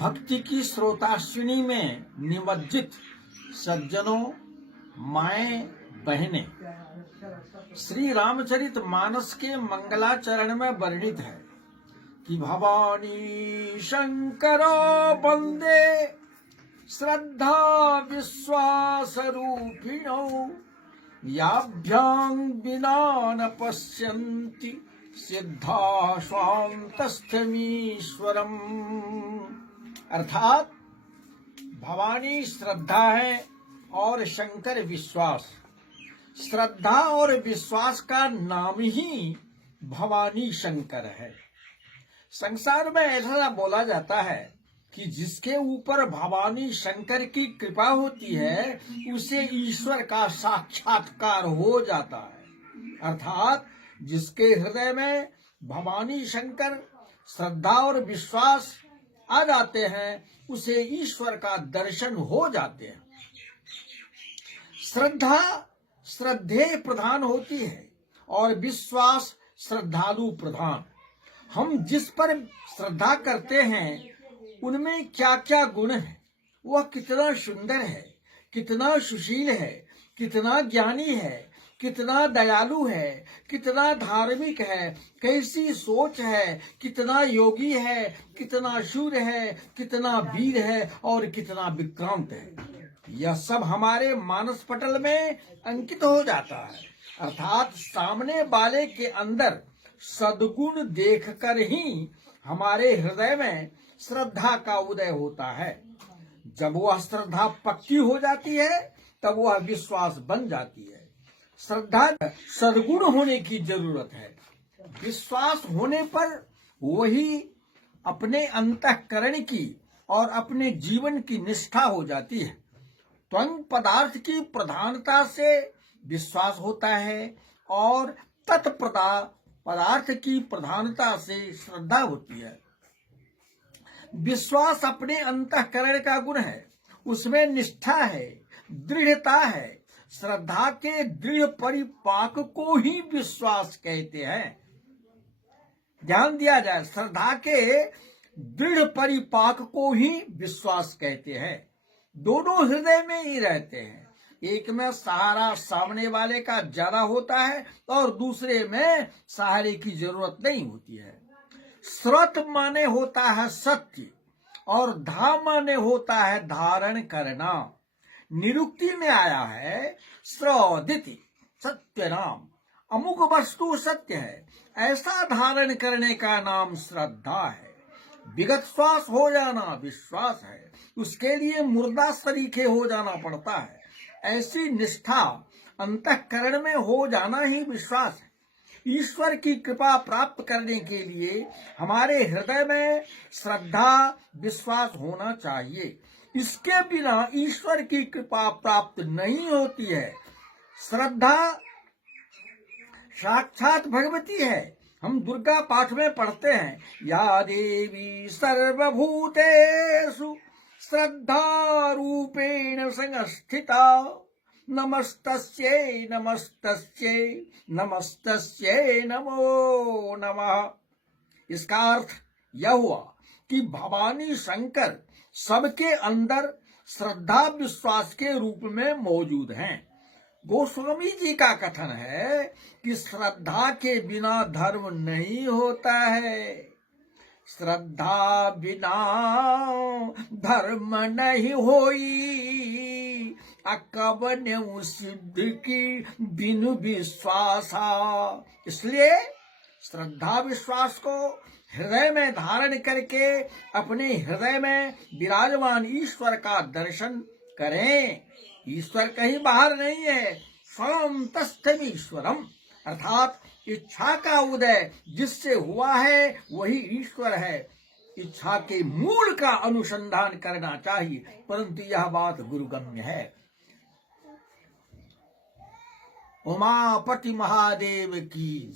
भक्ति की स्रोताश्विनी में निमज्जित सज्जनों, माएं, बहनें, श्री रामचरित मानस के मंगलाचरण में वर्णित है कि भवानी शंकरो वंदे श्रद्धा विश्वास रूपिणो याभ्यां विना न पश्यन्ति सिद्धा स्वान्तस्थमीश्वरम। अर्थात भवानी श्रद्धा है और शंकर विश्वास। श्रद्धा और विश्वास का नाम ही भवानी शंकर है। संसार में ऐसा बोला जाता है कि जिसके ऊपर भवानी शंकर की कृपा होती है उसे ईश्वर का साक्षात्कार हो जाता है। अर्थात जिसके हृदय में भवानी शंकर श्रद्धा और विश्वास आ जाते हैं उसे ईश्वर का दर्शन हो जाते हैं। श्रद्धा श्रद्धेय प्रधान होती है और विश्वास श्रद्धालु प्रधान। हम जिस पर श्रद्धा करते हैं उनमें क्या क्या गुण है, वह कितना सुंदर है, कितना सुशील है, कितना ज्ञानी है, कितना दयालु है, कितना धार्मिक है, कैसी सोच है, कितना योगी है, कितना शूर है, कितना वीर है और कितना विक्रांत है। यह सब हमारे मानस पटल में अंकित हो जाता है। अर्थात सामने वाले के अंदर सद्गुण देखकर ही हमारे हृदय में श्रद्धा का उदय होता है। जब वह श्रद्धा पक्की हो जाती है तब वह विश्वास बन जाती है। श्रद्धा सद्गुण होने की जरूरत है। विश्वास होने पर वही अपने अंतःकरण की और अपने जीवन की निष्ठा हो जाती है। त्वंग पदार्थ की प्रधानता से विश्वास होता है और पदार्थ की प्रधानता से श्रद्धा होती है। विश्वास अपने अंतःकरण का गुण है, उसमें निष्ठा है, दृढ़ता है। श्रद्धा के दृढ़ परिपाक को ही विश्वास कहते हैं। ध्यान दिया जाए, श्रद्धा के दृढ़ परिपाक को ही विश्वास कहते हैं। दोनों हृदय में ही रहते हैं। एक में सहारा सामने वाले का ज्यादा होता है और दूसरे में सहारे की जरूरत नहीं होती है। श्रत माने होता है सत्य और धा माने होता है धारण करना। निरुक्ति में आया है श्रदिति सत्य नाम, अमुक वस्तु सत्य है, ऐसा धारण करने का नाम श्रद्धा है। विगत श्वास हो जाना विश्वास है, उसके लिए मुर्दा सरीखे हो जाना पड़ता है। ऐसी निष्ठा अंतःकरण में हो जाना ही विश्वास है। ईश्वर की कृपा प्राप्त करने के लिए हमारे हृदय में श्रद्धा विश्वास होना चाहिए। इसके बिना ईश्वर की कृपा प्राप्त नहीं होती है। श्रद्धा साक्षात भगवती है। हम दुर्गा पाठ में पढ़ते हैं, या देवी सर्वभूतेषु श्रद्धा रूपेण संस्थिता नमस्तस्यै नमस्तस्यै नमस्तस्यै नमो नमः। इसका अर्थ यह हुआ कि भवानी शंकर सबके अंदर श्रद्धा विश्वास के रूप में मौजूद हैं। गोस्वामी जी का कथन है कि श्रद्धा के बिना धर्म नहीं होता है। श्रद्धा बिना धर्म नहीं होई, अकबन्यु सिद्ध की बिनु विश्वासा। इसलिए श्रद्धा विश्वास को हृदय में धारण करके अपने हृदय में विराजमान ईश्वर का दर्शन करें। ईश्वर कहीं बाहर नहीं है, स्वयं तस्थमीश्वरम। अर्थात इच्छा का उदय जिससे हुआ है वही ईश्वर है। इच्छा के मूल का अनुसंधान करना चाहिए, परंतु यह बात गुरुगम्य है। उमापति महादेव की